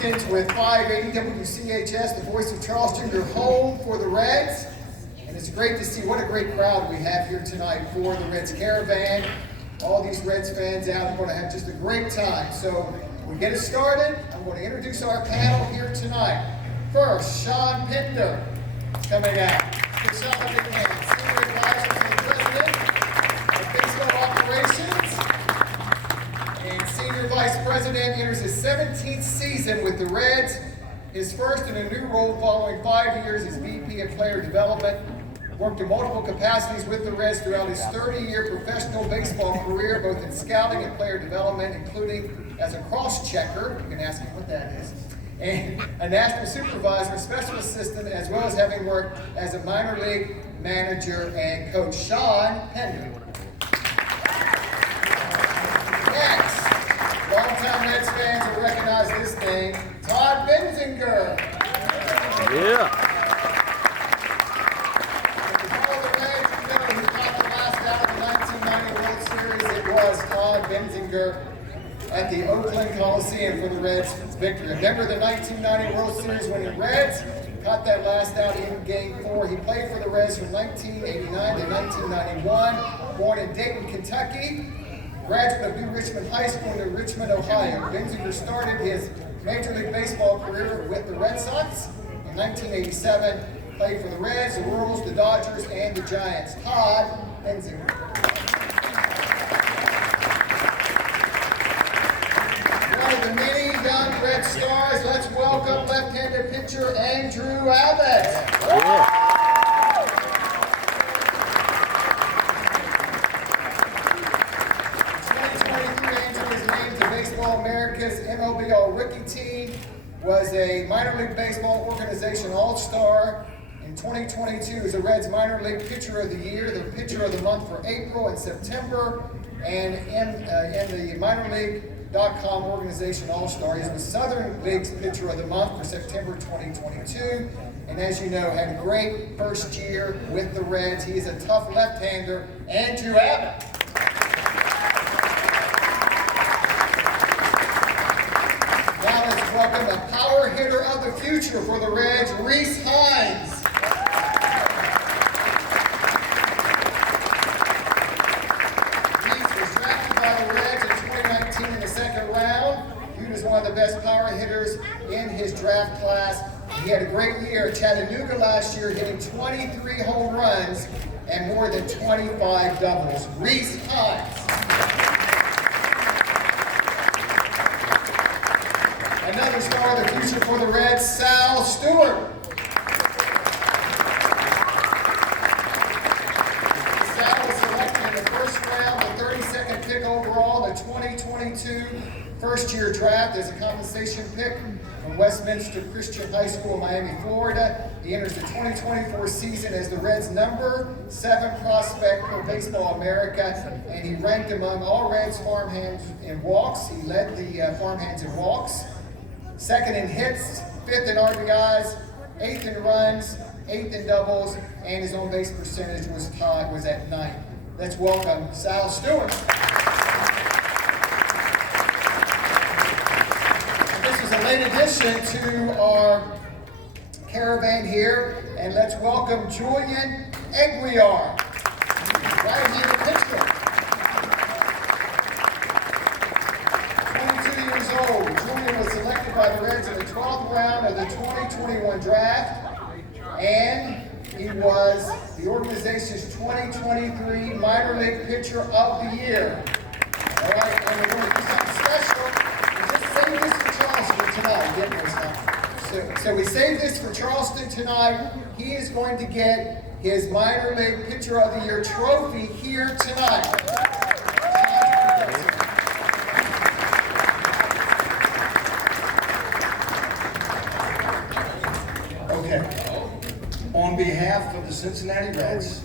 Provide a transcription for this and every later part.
Dickens with 580 WCHS, the voice of Charleston, your home for the Reds. And it's great to see what a great crowd we have here tonight for the Reds Caravan. All these Reds fans out are going to have just a great time. So we get it started. I'm going to introduce our panel here tonight. First, Sean Pender is coming out. Give Sean a big hand. Senior advisor to the President of Baseball Operations. And Senior Vice President enters his 17th season with the Reds. His first in a new role following 5 years as VP of Player Development. Worked in multiple capacities with the Reds throughout his 30-year professional baseball career, both in scouting and player development, including as a cross-checker, you can ask him what that is, and a national supervisor, special assistant, as well as having worked as a minor league manager and coach. Sean Pender. Next, longtime Reds fans will recognize this name, Todd Benzinger. Yeah. Todd Benzinger at the Oakland Coliseum for the Reds victory. Remember the 1990 World Series winning Reds? Caught that last out in Game 4. He played for the Reds from 1989 to 1991. Born in Dayton, Kentucky. Graduate of New Richmond High School in Richmond, Ohio. Benzinger started his Major League Baseball career with the Red Sox in 1987. Played for the Reds, the Royals, the Dodgers, and the Giants. Todd Benzinger. The many young Red Stars, let's welcome left-handed pitcher Andrew Abbott. Yeah. 2023, Andrew is named to Baseball America's MLB All-Rookie Team, was a minor league baseball organization all-star. In 2022 is the Reds minor league pitcher of the year, the pitcher of the month for April and September, and in the minor league.com organization all-star. He's the Southern League's Pitcher of the Month for September 2022. And as you know, had a great first year with the Reds. He is a tough left-hander, Andrew Abbott. Now let's welcome the power hitter of the future for the Reds, Reese Hines. In the second round, viewed as one of the best power hitters in his draft class. He had a great year at Chattanooga last year, hitting 23 home runs and more than 25 doubles. Reese Hines. Another star of the future for the Reds, Sal Stewart. Pick overall, the 2022 first-year draft as a compensation pick from Westminster Christian High School in Miami, Florida. He enters the 2024 season as the Reds' number 7 prospect for Baseball America, and he ranked among all Reds farmhands in walks. He led the farmhands in walks, 2nd in hits, 5th in RBIs, 8th in runs, 8th in doubles, and his on-base percentage was at 9th. Let's welcome Sal Stewart. This is a late addition to our caravan here, and let's welcome Julian Aguiar, right-handed pitcher. 22 years old, Julian was selected by the Reds in the 12th round of the 2021 draft, and he was the organization's 2023 minor league pitcher of the year. All right, and we're going to do something special. We just saved this for Charleston tonight, didn't we? So we saved this for Charleston tonight. He is going to get his minor league pitcher of the year trophy here tonight. Okay. On behalf of the Cincinnati Reds,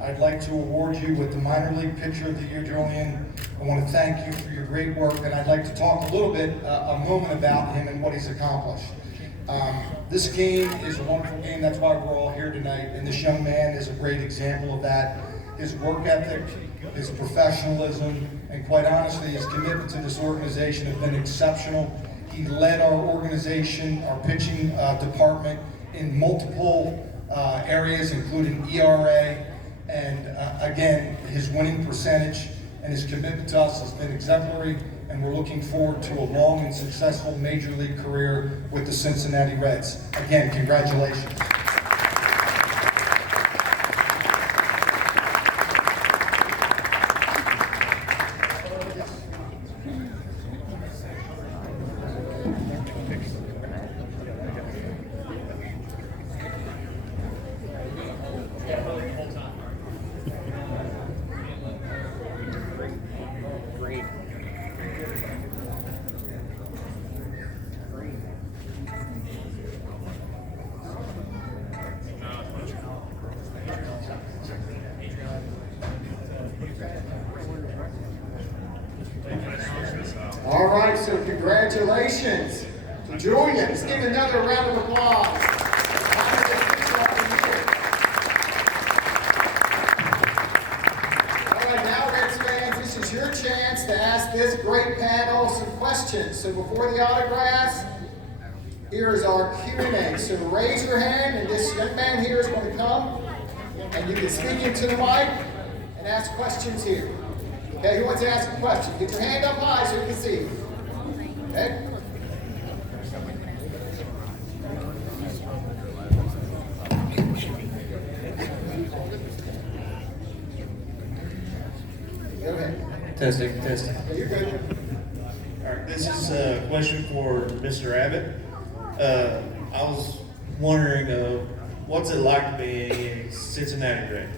I'd like to award you with the Minor League Pitcher of the Year, Julian. I want to thank you for your great work, and I'd like to talk a little bit, a moment about him and what he's accomplished. This game is a wonderful game. That's why we're all here tonight, and this young man is a great example of that. His work ethic, his professionalism, and quite honestly, his commitment to this organization have been exceptional. He led our organization, our pitching department in multiple areas, including ERA. And again, his winning percentage and his commitment to us has been exemplary, and we're looking forward to a long and successful Major League career with the Cincinnati Reds. Again, congratulations. All right, so congratulations to Julian. Let's give another round of applause. All right, now Reds fans, this is your chance to ask this great panel some questions. So before the autographs, here is our Q&A. So raise your hand, and this young man here is going to come, and you can speak into the mic and ask questions here. Okay, who wants to ask a question? Get your hand up high so you can see. Okay? Go ahead. Testing, testing. You're good. All right, this is a question for Mr. Abbott. I was wondering, what's it like being a Cincinnati Red?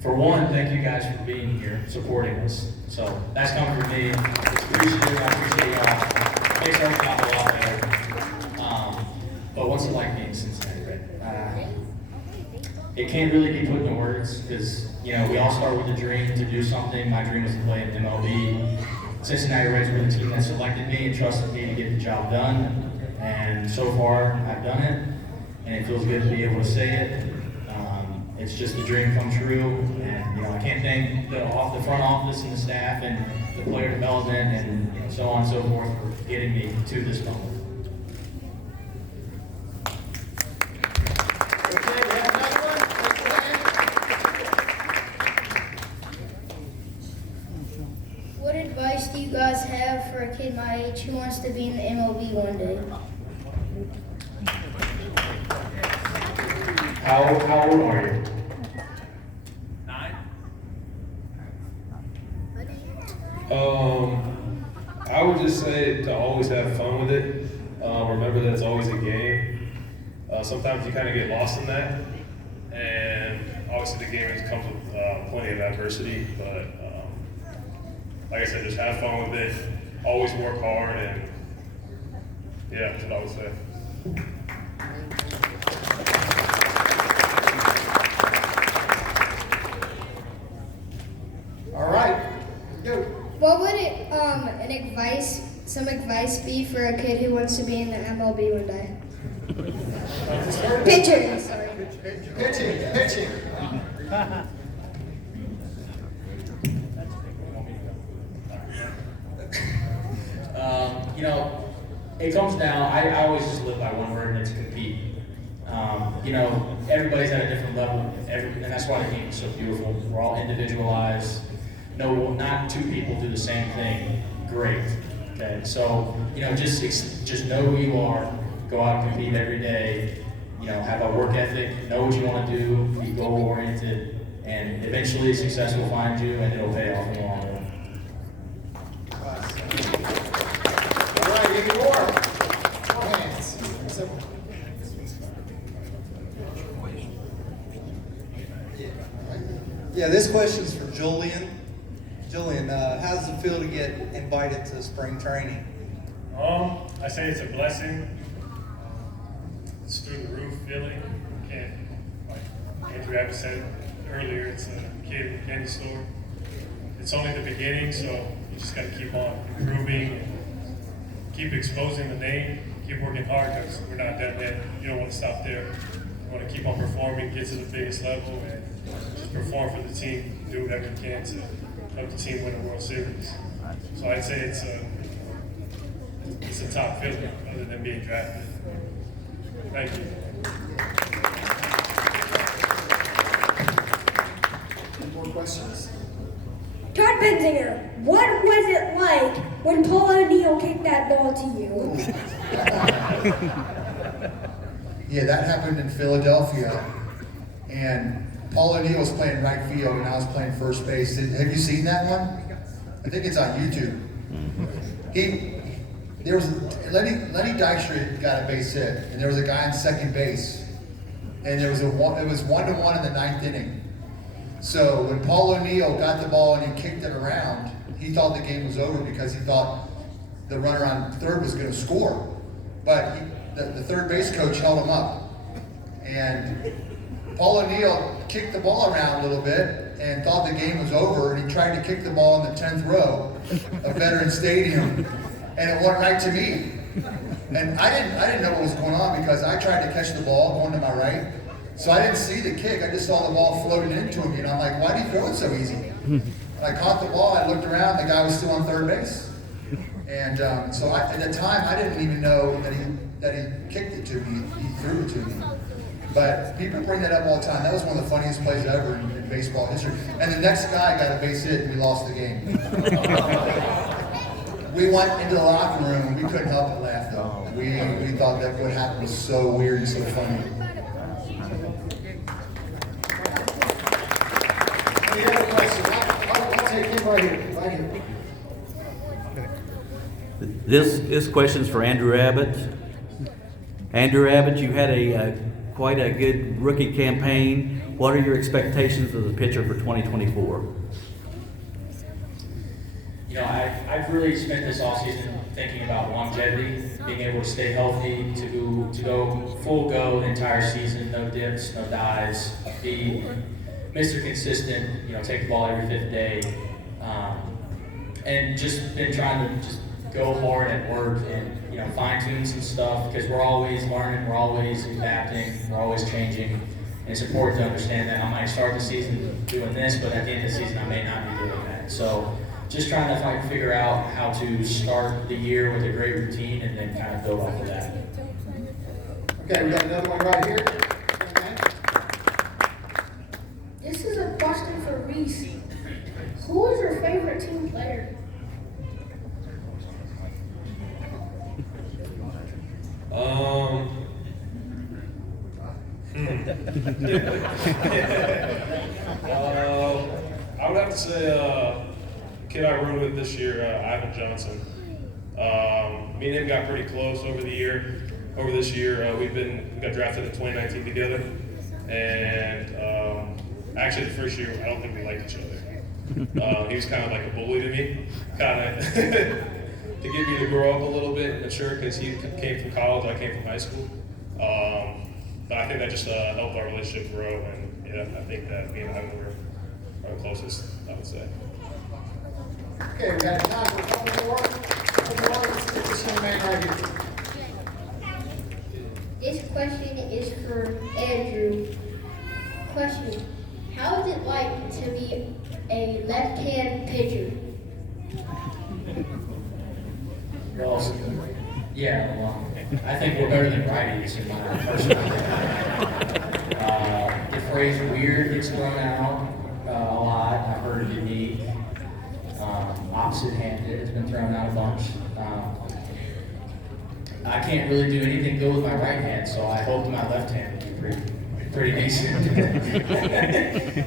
For one, thank you guys for being here, supporting us. So that's coming from me. It's appreciated. I appreciate y'all. Makes our job a lot better. But what's it like being Cincinnati Red? It can't really be put into words because, you know, we all start with a dream to do something. My dream was to play in MLB. Cincinnati Reds were the team that selected me and trusted me to get the job done. And so far, I've done it. And it feels good to be able to say it. It's just a dream come true, and you know I can't thank the front office and the staff and the player development and you know, so on and so forth for getting me to this moment. Okay, we have another one. Raise your hand. What advice do you guys have for a kid my age who wants to be in the MLB one day? How old are you? 9. I would just say to always have fun with it. Remember that it's always a game. Sometimes you kind of get lost in that, and obviously the game comes with plenty of adversity. But like I said, just have fun with it. Always work hard, and yeah, that's what I would say. All right, go. What would some advice be for a kid who wants to be in the MLB one day? Pitching, sorry. Pitching. You know, it comes down, I always just live by one word, and it's compete. You know, everybody's at a different level, and that's why the game is so beautiful. We're all individualized. No, not two people do the same thing great. Okay, so you know, just know who you are. Go out and compete every day. You know, have a work ethic. Know what you want to do. Be goal oriented, and eventually success will find you, and it'll pay off in the long run. All right, any more? More hands. Simple. Yeah, this question's for Julian. Julian, how does it feel to get invited to spring training? I say it's a blessing. It's through the roof feeling. Can't, like Andrew Abbott said earlier, it's a kid in a candy store. It's only the beginning, so you just got to keep on improving, keep exposing the name, keep working hard because we're not done yet. You don't want to stop there. We want to keep on performing, get to the biggest level, and just perform for the team, do whatever you can to help the team win the World Series. So I'd say it's a top feeling other than being drafted. Thank you. Any more questions? Todd Benzinger, what was it like when Paul O'Neill kicked that ball to you? Yeah, that happened in Philadelphia, and Paul O'Neill was playing right field, and I was playing first base. Have you seen that one? I think it's on YouTube. Lenny Dykstra got a base hit, and there was a guy on second base, and it was 1-1 in the ninth inning. So when Paul O'Neill got the ball and he kicked it around, he thought the game was over because he thought the runner on third was going to score. But the third base coach held him up. And Paul O'Neill kicked the ball around a little bit and thought the game was over, and he tried to kick the ball in the 10th row of Veterans Stadium, and it went right to me. And I didn't know what was going on because I tried to catch the ball going to my right. So I didn't see the kick, I just saw the ball floating into me, and I'm like, why did he throw it so easy? And I caught the ball, I looked around, the guy was still on third base. And so at the time, I didn't even know that he kicked it to me, he threw it to me. But people bring that up all the time. That was one of the funniest plays ever in baseball history. And the next guy got a base hit, and we lost the game. We went into the locker room, and we couldn't help but laugh, though. We thought that what happened was so weird and so funny. Any other questions? I'll take him right here. This question's for Andrew Abbott. Andrew Abbott, you had quite a good rookie campaign. What are your expectations of the pitcher for 2024? You know, I've really spent this offseason thinking about longevity, being able to stay healthy, to go full go the entire season, no dips, no dives, be Mr. Consistent, you know, take the ball every fifth day, and just been trying to just go hard at work and, you know, fine-tune some stuff, because we're always learning, we're always adapting, we're always changing, and it's important to understand that I might start the season doing this, but at the end of the season I may not be doing that. So just trying to figure out how to start the year with a great routine and then kind of build off of that. Okay, we got another one right here. This is a question for Reese. Who is your favorite team player? I would have to say kid I rode with this year, Ivan Johnson. Me and him got pretty close over this year. We got drafted in 2019 together, and actually the first year I don't think we liked each other. He was kind of like a bully to me, kind of to get me to grow up a little bit and mature, because he came from college, I came from high school. But I think that just helped our relationship grow, and yeah, I think that me and Ivan were our closest, I would say. Okay, we got time for a couple more. Let's get this young man right here. This question is for Andrew. Question: how is it like to be a left-hand pitcher? Well, yeah, well, I think we're better than righties in my personal opinion. The phrase weird gets thrown out a lot. I've heard it unique. Opposite-handed has been thrown out a bunch. I can't really do anything good with my right hand, so I hope my left hand will be pretty decent.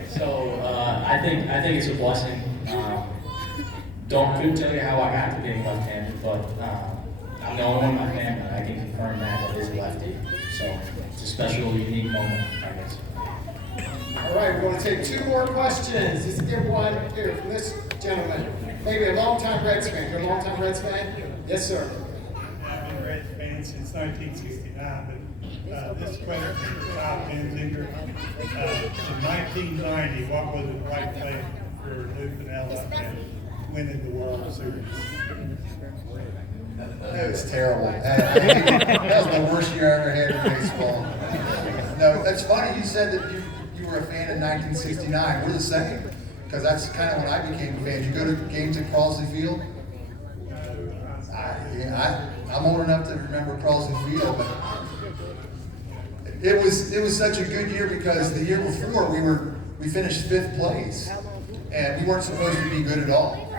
So I think it's a blessing. Couldn't tell you how I got to being left-handed, but I'm the only one in my family I can confirm that is a lefty. So it's a special, unique moment, I guess. All right, we're going to take two more questions. Let's get one here from this gentleman. Maybe a longtime Reds fan. You're a longtime Reds fan? Yes, sir. I've been a Reds fan since 1969, but this question for Todd Benzinger. In 1990, what was it like playing for Lou Piniella and winning the World Series? That was terrible. That was the worst year I ever had in baseball. No, that's funny. You said that you were a fan in 1969. We're the same, because that's kind of when I became a fan. You go to games at Crosley Field. I'm old enough to remember Crosley Field, but it was such a good year because the year before we finished 5th place, and we weren't supposed to be good at all.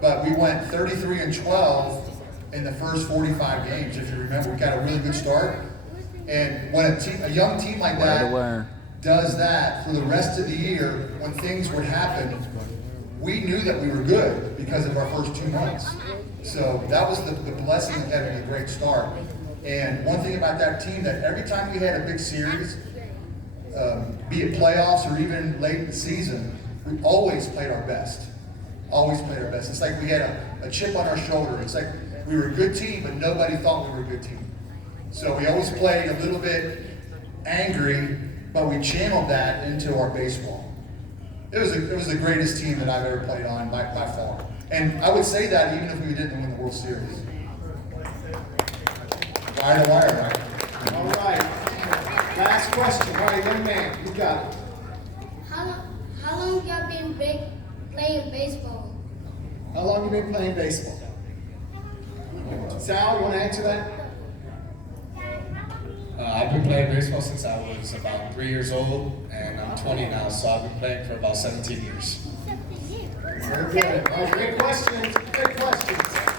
But we went 33-12 in the first 45 games. If you remember, we got a really good start. And when a young team like that does that for the rest of the year, when things would happen, we knew that we were good because of our first 2 months. So that was the blessing of having a great start. And one thing about that team, that every time we had a big series, be it playoffs or even late in the season, we always played our best. Always played our best. It's like we had a chip on our shoulder. It's like we were a good team, but nobody thought we were a good team. So we always played a little bit angry, but we channeled that into our baseball. It was the greatest team that I've ever played on by far. And I would say that even if we didn't win the World Series. Wire to wire, right? All right. Last question. All right, young man, you got it. How long y'all been playing baseball? How long have you been playing baseball? Sal, you want to answer that? I've been playing baseball since I was about 3 years old, and I'm 20 now, so I've been playing for about 17 years. Very good. All right, great questions. Good questions.